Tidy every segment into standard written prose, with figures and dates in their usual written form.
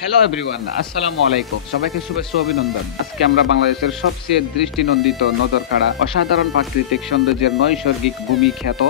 Hello everyone, আসসালামু আলাইকুম। সবাইকে শুভেচ্ছা ও অভিনন্দন। আজকে আমরা বাংলাদেশের সবচেয়ে দৃষ্টিনন্দিত, নজর কাড়া, অসাধারণ প্রাকৃতিক সৌন্দর্যের নৈসর্গিক ভূমি খ্যাত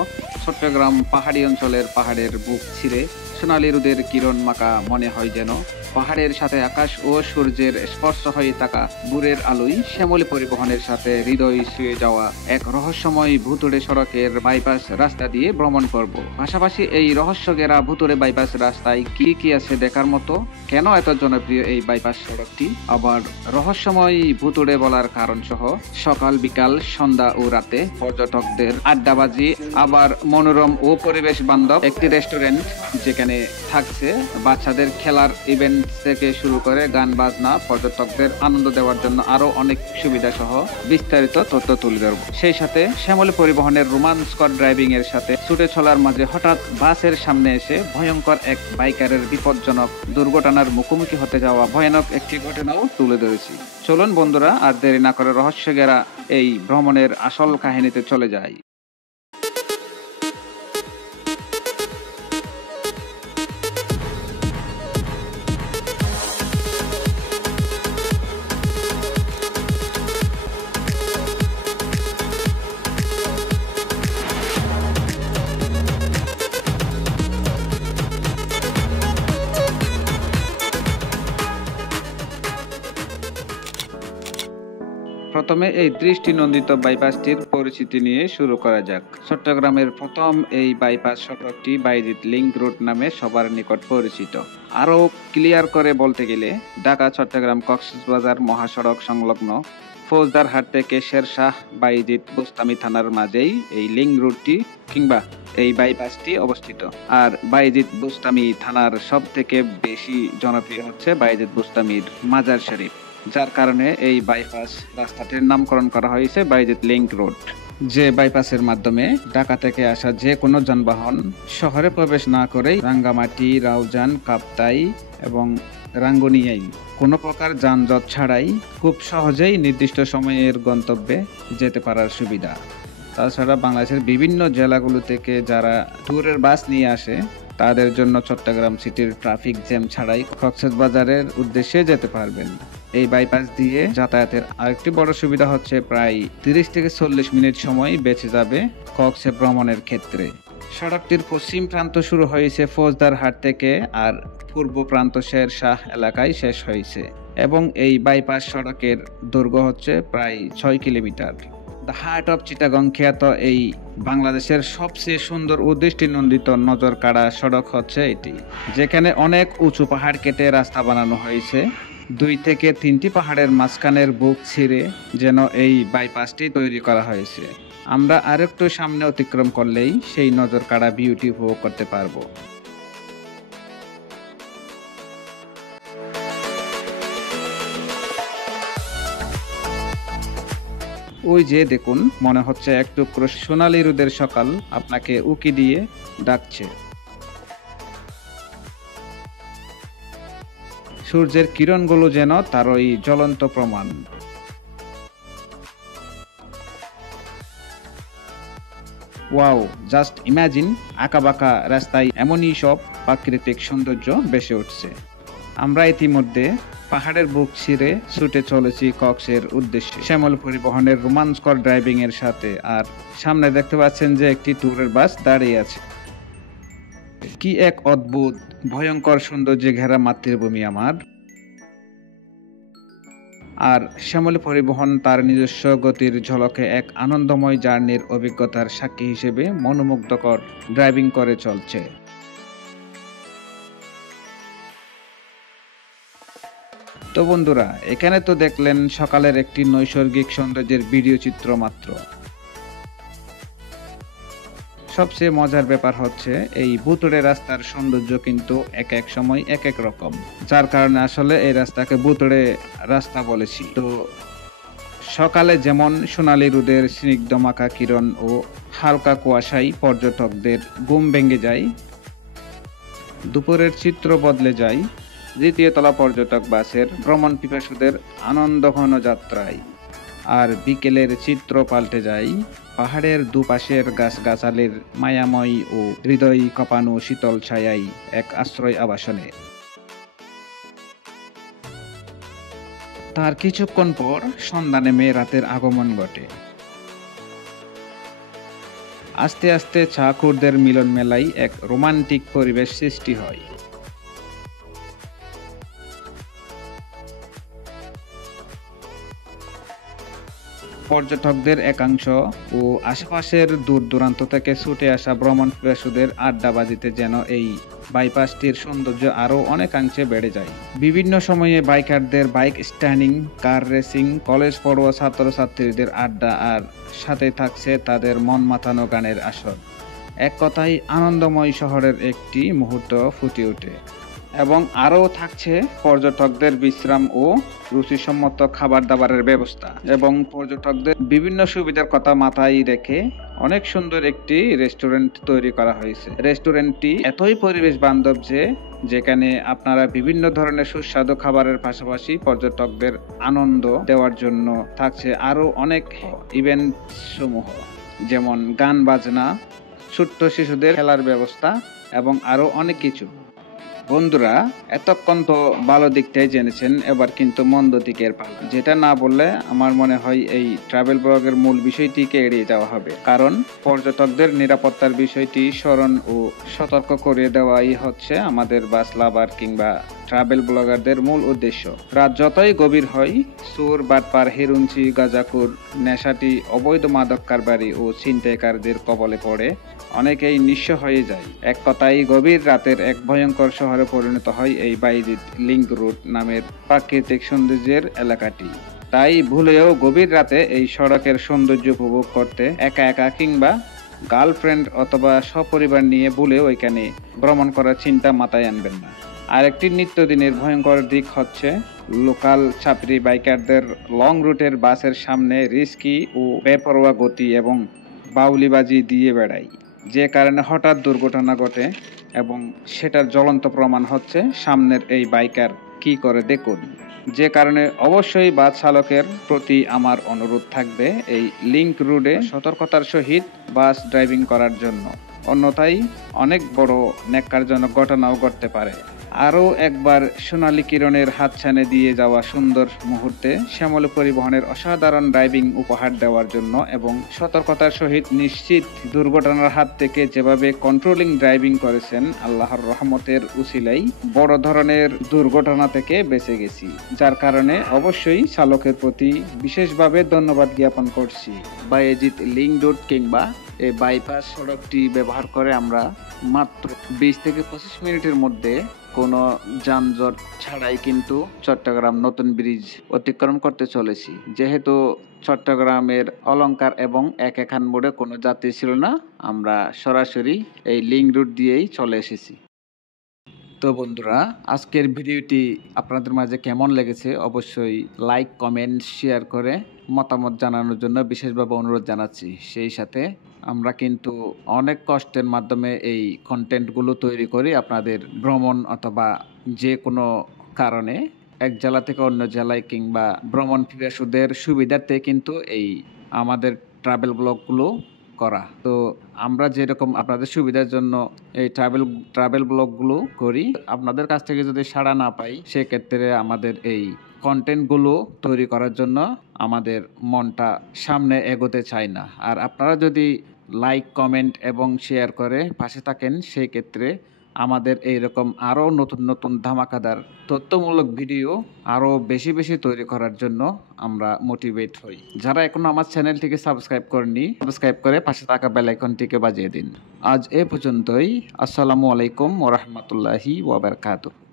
চট্টগ্রাম পাহাড়ি অঞ্চলের পাহাড়ের বুক ছিঁড়ে সোনালী রোদের কিরণ মাখা মনে হয় যেন পাহাড়ের সাথে আকাশ ও সূর্যের স্পর্শ হয়ে থাকা ভোরের আলোয় শ্যামলী পরিবহনের সাথে হৃদয় ছুঁয়ে যাওয়া এক রহস্যময় ভুতুড়ে সড়কের বাইপাস রাস্তা দিয়ে ভ্রমণ করব। পাশাপাশি এই রহস্য ঘেরা ভুতুড়ে বাইপাস রাস্তায় কি কি আছে দেখার মতো, কেন এত জনপ্রিয় এই বাইপাস সড়কটি, আবার রহস্যময় ভুতুড়ে বলার কারণ সহ সকাল বিকাল সন্ধ্যা ও রাতে পর্যটকদের আড্ডাবাজি, আবার মনোরম ও পরিবেশ বান্ধব একটি রেস্টুরেন্ট যেখানে থাকছে বাচ্চাদের খেলার ইভেন্ট থেকে শুরু করে গান বাজনা, পর্যটকদের আনন্দ দেওয়ার জন্য আরো অনেক সুবিধা সহ বিস্তারিত তথ্য তুলে ধরব। সেই সাথে শ্যামলী পরিবহনের রোমাঞ্চকর ড্রাইভিং এর সাথে ছুটে চলার মাঝে হঠাৎ বাসের সামনে এসে ভয়ঙ্কর এক বাইকারের বিপজ্জনক দুর্ঘটনার মুখোমুখি হতে যাওয়া ভয়ানক একটি ঘটনাও তুলে ধরেছি। চলুন বন্ধুরা, আর দেরি না করে রহস্য ঘেরা এই ভ্রমণের আসল কাহিনীতে চলে যাই। প্রথমে এই দৃষ্টিনন্দিত বাইপাসটির পরিচিতি নিয়ে শুরু করা যাক। চট্টগ্রামের প্রথম এই বাইপাস সড়কটি বাইজিৎ লিংক রোড নামে সবার নিকট পরিচিত। আরো ক্লিয়ার করে বলতে গেলে ঢাকা চট্টগ্রাম কক্সবাজার মহাসড়ক সংলগ্ন ফৌজদারহাট থেকে শেরশাহ বাইজিৎ বুস্তামি থানার মাঝেই এই লিংক রোডটি কিংবা এই বাইপাসটি অবস্থিত। আর বাইজিৎ বুস্তামি থানার সব থেকে বেশি জনপ্রিয় হচ্ছে বাইজিৎ বুস্তামির মাজার শরীফ, যার কারণে এই বাইপাস রাস্তাটির নামকরণ করা হয়েছে বাইজিৎ লিংক রোড। যে বাইপাসের মাধ্যমে ঢাকা থেকে আসা যে কোনো যানবাহন শহরে প্রবেশ না করেই রাঙ্গামাটি, রাউজান, কাপ্তাই এবং রাঙ্গুনিয়ায় কোনো প্রকার যানজট ছাড়াই খুব সহজেই নির্দিষ্ট সময়ের গন্তব্যে যেতে পারার সুবিধা। তাছাড়া বাংলাদেশের বিভিন্ন জেলাগুলো থেকে যারা ট্যুরের বাস নিয়ে আসে তাদের জন্য চট্টগ্রাম সিটির ট্রাফিক জ্যাম ছাড়াই কক্সবাজারের উদ্দেশ্যে যেতে পারবেন। এই বাইপাস দিয়ে যাতায়াতের আরেকটি বড় সুবিধা হচ্ছে প্রায় 30 থেকে 40 মিনিট সময় বেঁচে যাবে কক্সে ভ্রমণের ক্ষেত্রে। সড়কটির পশ্চিম প্রান্ত শুরু হয়েছে ফৌজদারহাট থেকে আর পূর্ব প্রান্ত শেরশাহ এলাকায় শেষ হয়েছে, এবং এই বাইপাস সড়কের দৈর্ঘ্য হচ্ছে প্রায় 6 kilometre. The heart of Chittagong খ্যাত এই বাংলাদেশের সবচেয়ে সুন্দর ও দৃষ্টিনন্দিত নজর কাড়া সড়ক হচ্ছে এটি, যেখানে অনেক উঁচু পাহাড় কেটে রাস্তা বানানো হয়েছে। 2 থেকে 3টি পাহাড়ের মাঝখানের বুক ছিঁড়ে যেন এই বাইপাসটি তৈরি করা হয়েছে। আমরা আরেকটু সামনে অতিক্রম করলেই সেই নজর কাড়া ভিউটি উপভোগ করতে পারবো। ওই যে দেখুন, মনে হচ্ছে এক টুকরো সোনালী রোদের সকাল আপনাকে উকি দিয়ে ডাকছে। সূর্যের কিরণগুলো যেন তার ওই জ্বলন্ত প্রমাণ। ওয়াও, জাস্ট ইমাজিন, আঁকাবাঁকা রাস্তায় এমনই সব প্রাকৃতিক সৌন্দর্য ভেসে উঠছে। আমরা ইতিমধ্যে পাহাড়ের বুক ছিঁড়ে ছুটে চলেছি কক্সের উদ্দেশ্যে শ্যামল পরিবহনের রোমাঞ্চকর ড্রাইভিং এর সাথে। আর সামনে দেখতে পাচ্ছেন যে একটি ট্যুরের বাস দাঁড়িয়ে আছে। কি এক অদ্ভুত ভয়ঙ্কর সৌন্দর্যে ঘেরা মাতৃভূমি আমার। আর শ্যামলী পরিবহন তার নিজস্ব গতির ঝলকে এক আনন্দময় জার্নির অভিজ্ঞতার সাক্ষী হিসেবে মনোমুগ্ধকর ড্রাইভিং করে চলছে। তো বন্ধুরা, এখানে তো দেখলেন সকালের একটি নৈসর্গিক সৌন্দর্যের ভিডিও চিত্র মাত্র। সবচেয়ে মজার ব্যাপার হচ্ছে এই ভুতুড়ে রাস্তার সৌন্দর্য কিন্তু এক এক সময় এক এক রকম, যার কারণে আসলে এই রাস্তাকে ভুতুড়ে রাস্তা বলেছি। তো সকালে যেমন সোনালী রোদের স্নিগ্ধ মাখা কিরণ ও হালকা কুয়াশায় পর্যটকদের ঘুম ভেঙে যায়, দুপুরের চিত্র বদলে যায় দ্বিতীয় তলা পর্যটক বাসের ভ্রমণ পিপাসুদের আনন্দঘন যাত্রায়, আর বিকেলের চিত্র পাল্টে যায় পাহাড়ের দুপাশের গাছগাছালির মায়াময় ও হৃদয় কাঁপানো শীতল ছায়ায় এক আশ্রয় আবাসনে। তার কিছুক্ষণ পর সন্ধ্যা নেমে রাতের আগমন ঘটে। আস্তে আস্তে চাকুরদের মিলন মেলায় এক রোমান্টিক পরিবেশ সৃষ্টি হয়। পর্যটকদের একাংশ ও আশেপাশের দূর দূরান্ত থেকে ছুটে আসা ভ্রমণ পিপাসুদের আড্ডাবাজিতে যেন এই বাইপাসটির সৌন্দর্য আরও অনেকাংশে বেড়ে যায়। বিভিন্ন সময়ে বাইকারদের bike standing, car racing, college পড়ুয়া ছাত্রছাত্রীদের আড্ডা, আর সাথে থাকছে তাদের মন মাতানো গানের আসর। এক কথায় আনন্দময় শহরের একটি মুহূর্ত ফুটে ওঠে। এবং আরও থাকছে পর্যটকদের বিশ্রাম ও রুচিসম্মত খাবার দাবারের ব্যবস্থা, এবং পর্যটকদের বিভিন্ন সুবিধার কথা মাথায় রেখে অনেক সুন্দর একটি রেস্টুরেন্ট তৈরি করা হয়েছে। রেস্টুরেন্টটি এতই পরিবেশ বান্ধব যে যেখানে আপনারা বিভিন্ন ধরনের সুস্বাদু খাবারের পাশাপাশি পর্যটকদের আনন্দ দেওয়ার জন্য থাকছে আরও অনেক ইভেন্ট সমূহ, যেমন গান বাজনা, ছোট্ট শিশুদের খেলার ব্যবস্থা এবং আরও অনেক কিছু। বন্ধুরা, এতক্ষণ তো ভালো দিকটাই জেনেছেন, এবার কিন্তু মন্দ দিকের পালা। যেটা না বললে আমার মনে হয় এই ট্রাভেল ব্লগের মূল বিষয়টিকে এড়িয়ে যাওয়া হবে, কারণ পর্যটকদের নিরাপত্তার বিষয়টি স্মরণ ও সতর্ক করে দেওয়াই হচ্ছে আমাদের বাস লাভার কিংবা ট্রাভেল ব্লগারদের মূল উদ্দেশ্য। রাত যতই গভীর হয়, চোর, বাটপার, হিরুঞ্চি, গাঁজাখুর, নেশাটি, অবৈধ মাদক কারবারি ও ছিনতাইকারীদের কবলে পড়ে অনেকেই নিঃস্ব হয়ে যায়। এক কথায় গভীর রাতের এক ভয়ঙ্কর শহরে পরিণত হয় এই বাইজিৎ লিংক রোড নামের প্রাকৃতিক সৌন্দর্যের এলাকাটি। তাই ভুলেও গভীর রাতে এই সড়কের সৌন্দর্য উপভোগ করতে একা একা কিংবা গার্লফ্রেন্ড অথবা সপরিবার নিয়ে ভুলেও এখানে ভ্রমণ করার চিন্তা মাথায় আনবেন না। আরেকটি নিত্যদিনের ভয়ঙ্কর দিক হচ্ছে লোকাল ছাত্রী বাইকারদের লং রুটের বাসের সামনে রিস্কি ও বেপরোয়া গতি এবং বাউলিবাজি দিয়ে বেড়ায়, যে কারণে হঠাৎ দুর্ঘটনা ঘটে, এবং সেটার জ্বলন্ত প্রমাণ হচ্ছে সামনের এই বাইকার কি করে দেখুন। যে কারণে অবশ্যই বাস চালকের প্রতি আমার অনুরোধ থাকবে এই লিংক রোডে সতর্কতার সহিত বাস ড্রাইভিং করার জন্য, অন্যথায় অনেক বড় ন্যাক্কারজনক ঘটনাও ঘটতে পারে। আরও একবার সোনালী কিরণের হাতছানি দিয়ে যাওয়া সুন্দর মুহূর্তে শ্যামল পরিবহনের অসাধারণ ড্রাইভিং উপহার দেওয়ার জন্য এবং সতর্কতার সহিত নিশ্চিত দুর্ঘটনার হাত থেকে যেভাবে কন্ট্রোলিং ড্রাইভিং করেছেন, আল্লাহর রহমতের উসিলাই বড় ধরনের দুর্ঘটনা থেকে বেঁচে গেছি, যার কারণে অবশ্যই চালকের প্রতি বিশেষভাবে ধন্যবাদ জ্ঞাপন করছি। বাইজিৎ লিংক রোড কিংবা এই বাইপাস সড়কটি ব্যবহার করে আমরা মাত্র 20 থেকে 25 মিনিটের মধ্যে কোনো যানজট ছাড়াই কিন্তু চট্টগ্রাম নতুন ব্রিজ অতিক্রম করতে চলেছি। যেহেতু চট্টগ্রামের অলংকার এবং একাখান মোড়ে কোনো যাত্রী ছিল না, আমরা সরাসরি এই লিংক রুট দিয়েই চলে এসেছি। তো বন্ধুরা, আজকের ভিডিওটি আপনাদের মাঝে কেমন লেগেছে অবশ্যই লাইক, কমেন্ট, শেয়ার করে মতামত জানানোর জন্য বিশেষভাবে অনুরোধ জানাচ্ছি। সেই সাথে আমরা কিন্তু অনেক কষ্টের মাধ্যমে এই কন্টেন্টগুলো তৈরি করি আপনাদের ভ্রমণ অথবা যে কোনো কারণে এক জেলা থেকে অন্য জেলায় কিংবা ভ্রমণ পিপাসুদের সুবিধার্থে কিন্তু এই আমাদের ট্রাভেল ব্লগগুলো করা। তো আমরা যেরকম আপনাদের সুবিধার জন্য এই ট্রাভেল ব্লগগুলো করি, আপনাদের কাছ থেকে যদি সাড়া না পাই সেক্ষেত্রে আমাদের এই কন্টেন্টগুলো তৈরি করার জন্য আমাদের মনটা সামনে এগোতে চায় না। আর আপনারা যদি লাইক, কমেন্ট এবং শেয়ার করে পাশে থাকেন, সেই ক্ষেত্রে আমাদের এইরকম আরও নতুন নতুন ধামাকাদার তথ্যমূলক ভিডিও আরও বেশি বেশি তৈরি করার জন্য আমরা মোটিভেট হই। যারা এখনো আমার চ্যানেলটিকে সাবস্ক্রাইব করেননি, সাবস্ক্রাইব করে পাশে থাকা বেল আইকনটিকে বাজিয়ে দিন। আজ এ পর্যন্তই। আসসালামু আলাইকুম ওয়া রাহমাতুল্লাহি ওয়া বারাকাতুহু।